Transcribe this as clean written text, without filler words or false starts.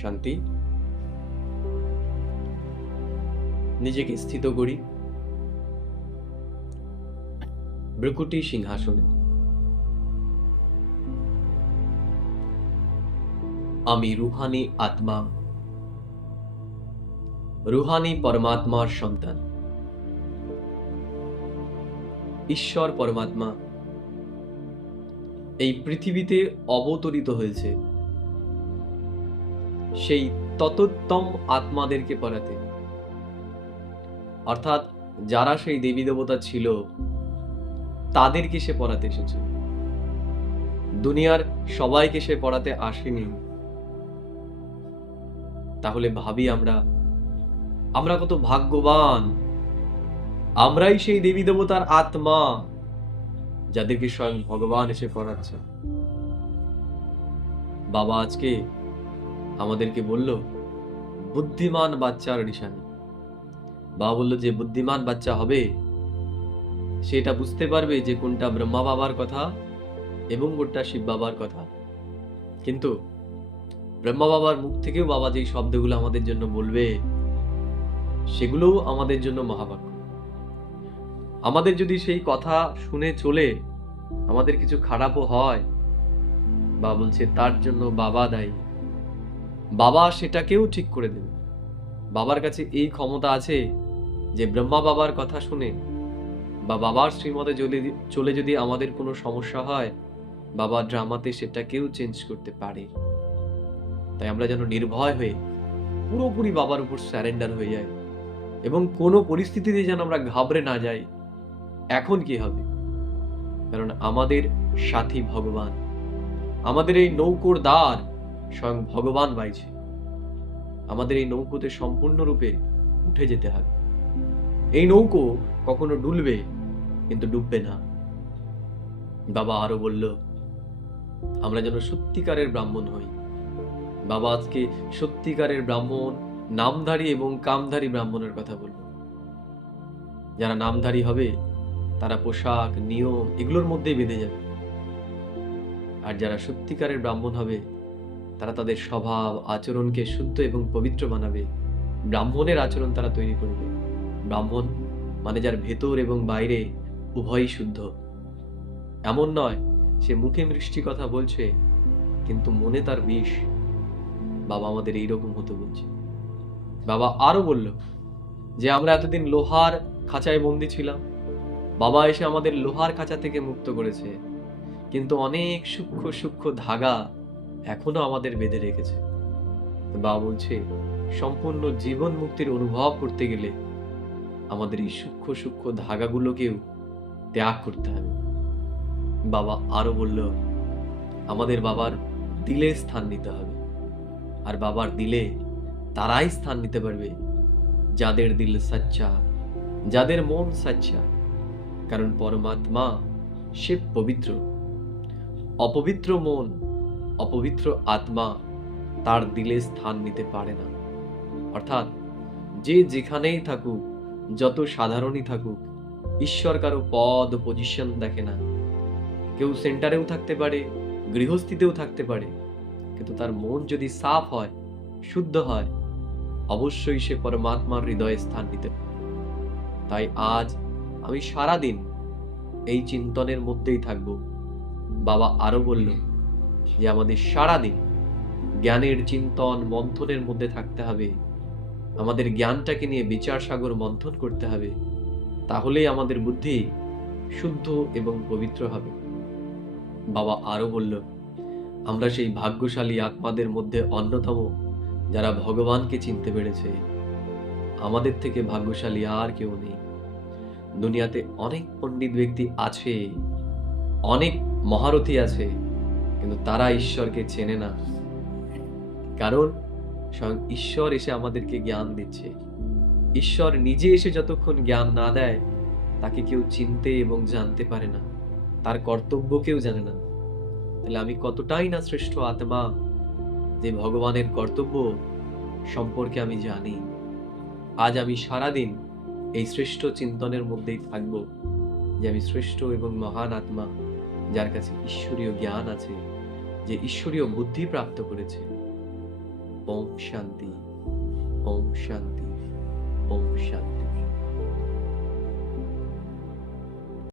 শান্তি। নিজেকে স্থিত করি ভ্রকুটি সিংহাসনে। আমি রুহানি আত্মা, রুহানি পরমাত্মার সন্তান। ঈশ্বর পরমাত্মা এই পৃথিবীতে অবতরিত হয়েছে সেই ততোত্তম আত্মাদেরকে পড়াতে, অর্থাৎ যারা সেই দেবী দেবতা ছিল তাদেরকে সে পড়াতে এসেছে। দুনিয়ার সবাইকে সে পড়াতে আসেনি। তাহলে ভাবি আমরা কত ভাগ্যবান। আমরাই সেই দেবী দেবতার আত্মা যাদেরকে স্বয়ং ভগবান এসে পড়াচ্ছে। বাবা আজকে আমাদেরকে বলল বুদ্ধিমান বাচ্চার নিশানি। বাবা বলল যে বুদ্ধিমান বাচ্চা হবে সেটা বুঝতে পারবে যে কোনটা ব্রহ্মা বাবার কথা এবং কোনটা শিব বাবার কথা। কিন্তু ব্রহ্মা বাবার মুখ থেকেও বাবা যে শব্দগুলো আমাদের জন্য বলবে সেগুলোও আমাদের জন্য মহাবাক্য। আমাদের যদি সেই কথা শুনে চলে আমাদের কিছু খারাপও হয়, বাবা বলছে তার জন্য বাবা দায়ী। বাবা সেটাকেও ঠিক করে দেবে। বাবার কাছে এই ক্ষমতা আছে যে ব্রহ্মা বাবার কথা শুনে বা বাবার শ্রীমতে চলে যদি আমাদের কোনো সমস্যা হয়, বাবা ড্রামাতে সেটাকেও চেঞ্জ করতে পারে। তাই আমরা যেন নির্ভয় হয়ে পুরোপুরি বাবার উপর স্যারেন্ডার হয়ে যাই এবং কোনো পরিস্থিতিতে যেন আমরা ঘাবড়ে না যাই এখন কি হবে। কারণ আমাদের সাথী ভগবান, আমাদের এই নৌকোর দ্বার স্বয়ং ভগবান বাইছে। আমাদের এই নৌকোতে সম্পূর্ণরূপে উঠে যেতে হবে। এই নৌকো কখনো ডুলবে কিন্তু ডুববে না। বাবা আরো বলল আমরা যেন সত্যিকারের ব্রাহ্মণ হই। বাবা আজকে সত্যিকারের ব্রাহ্মণ, নামধারী এবং কামধারী ব্রাহ্মণের কথা বলল। যারা নামধারী হবে তারা পোশাক নিয়ম এগুলোর মধ্যেই বেঁধে যাবে, আর যারা সত্যিকারের ব্রাহ্মণ হবে তারা তাদের স্বভাব আচরণকে শুদ্ধ এবং পবিত্র বানাবে। ব্রাহ্মণের আচরণ তারা তৈরি করবে। ব্রাহ্মণ মানে যার ভেতর এবং বাইরে উভয়ই শুদ্ধ। এমন নয় সে মুখে মিষ্টি কথা বলছে কিন্তু মনে তার বিষ। বাবা আমাদের এইরকম হতে বলছে। বাবা আরো বলল যে আমরা এতদিন লোহার খাঁচায় বন্দি ছিলাম, বাবা এসে আমাদের লোহার খাঁচা থেকে মুক্ত করেছে, কিন্তু অনেক সূক্ষ্ম সূক্ষ্ম ধাগা এখনো আমাদের বেঁধে রেখেছে। বাবা বলছে সম্পূর্ণ জীবন মুক্তির অনুভব করতে গেলে আমাদের এই সূক্ষ্ম সূক্ষ্ম ধাগাগুলোকেও ত্যাগ করতে হবে। বাবা আরো বলল আমাদের বাবার দিলে স্থান নিতে হবে, আর বাবার দিলে তারাই স্থান নিতে পারবে যাদের দিল সচ্চা, যাদের মন সচ্চা। কারণ পরমাত্মা সে পবিত্র। অপবিত্র মন, অপবিত্র আত্মা তার দিলে স্থান নিতে পারে না। অর্থাৎ যে যেখানেই থাকুক, যত সাধারণই থাকুক, ঈশ্বর কারো পদ পজিশন দেখে না। কেউ সেন্টারেও থাকতে পারে, গৃহস্থিতেও থাকতে পারে, কিন্তু তার মন যদি সাফ হয়, শুদ্ধ হয়, অবশ্যই সে পরমাত্মার হৃদয়ে স্থান নিতে পারে। তাই আজ আমি সারাদিন এই চিন্তনের মধ্যেই থাকব। বাবা আরো বলল যে আমাদের সারাদিন জ্ঞানের চিন্তন মন্থনের মধ্যে থাকতে হবে। আমাদের জ্ঞানটাকে নিয়ে বিচার সাগর মন্থন করতে হবে। তাহলেই আমাদের বুদ্ধি শুদ্ধ এবং পবিত্র হবে। বাবা আরো বলল আমরা সেই ভাগ্যশালী আত্মাদের মধ্যে অন্যতম যারা ভগবানকে চিনতে পেরেছে। আমাদের থেকে ভাগ্যশালী আর কেউ নেই। দুনিয়াতে অনেক পণ্ডিত ব্যক্তি আছে, অনেক মহারথী আছে, কিন্তু তারা ঈশ্বরকে চেনে না। কারণ স্বয়ং ঈশ্বর এসে আমাদেরকে জ্ঞান দিচ্ছে। ঈশ্বর নিজে এসে যতক্ষণ জ্ঞান না দেয় তাকে কেউ চিনতে এবং জানতে পারে না, তার কর্তব্য কেউ জানে না। তাহলে আমি কতটাই না শ্রেষ্ঠ আত্মা যে ভগবানের কর্তব্য সম্পর্কে আমি জানি। আজ আমি সারাদিন এই শ্রেষ্ঠ চিন্তনের মধ্যেই থাকব যে আমি শ্রেষ্ঠ এবং মহান আত্মা, যার কাছে ঈশ্বরীয় জ্ঞান আছে, যে ঈশ্বরীয় বুদ্ধি প্রাপ্ত করেছে। ওম শান্তি, ওম শান্তি।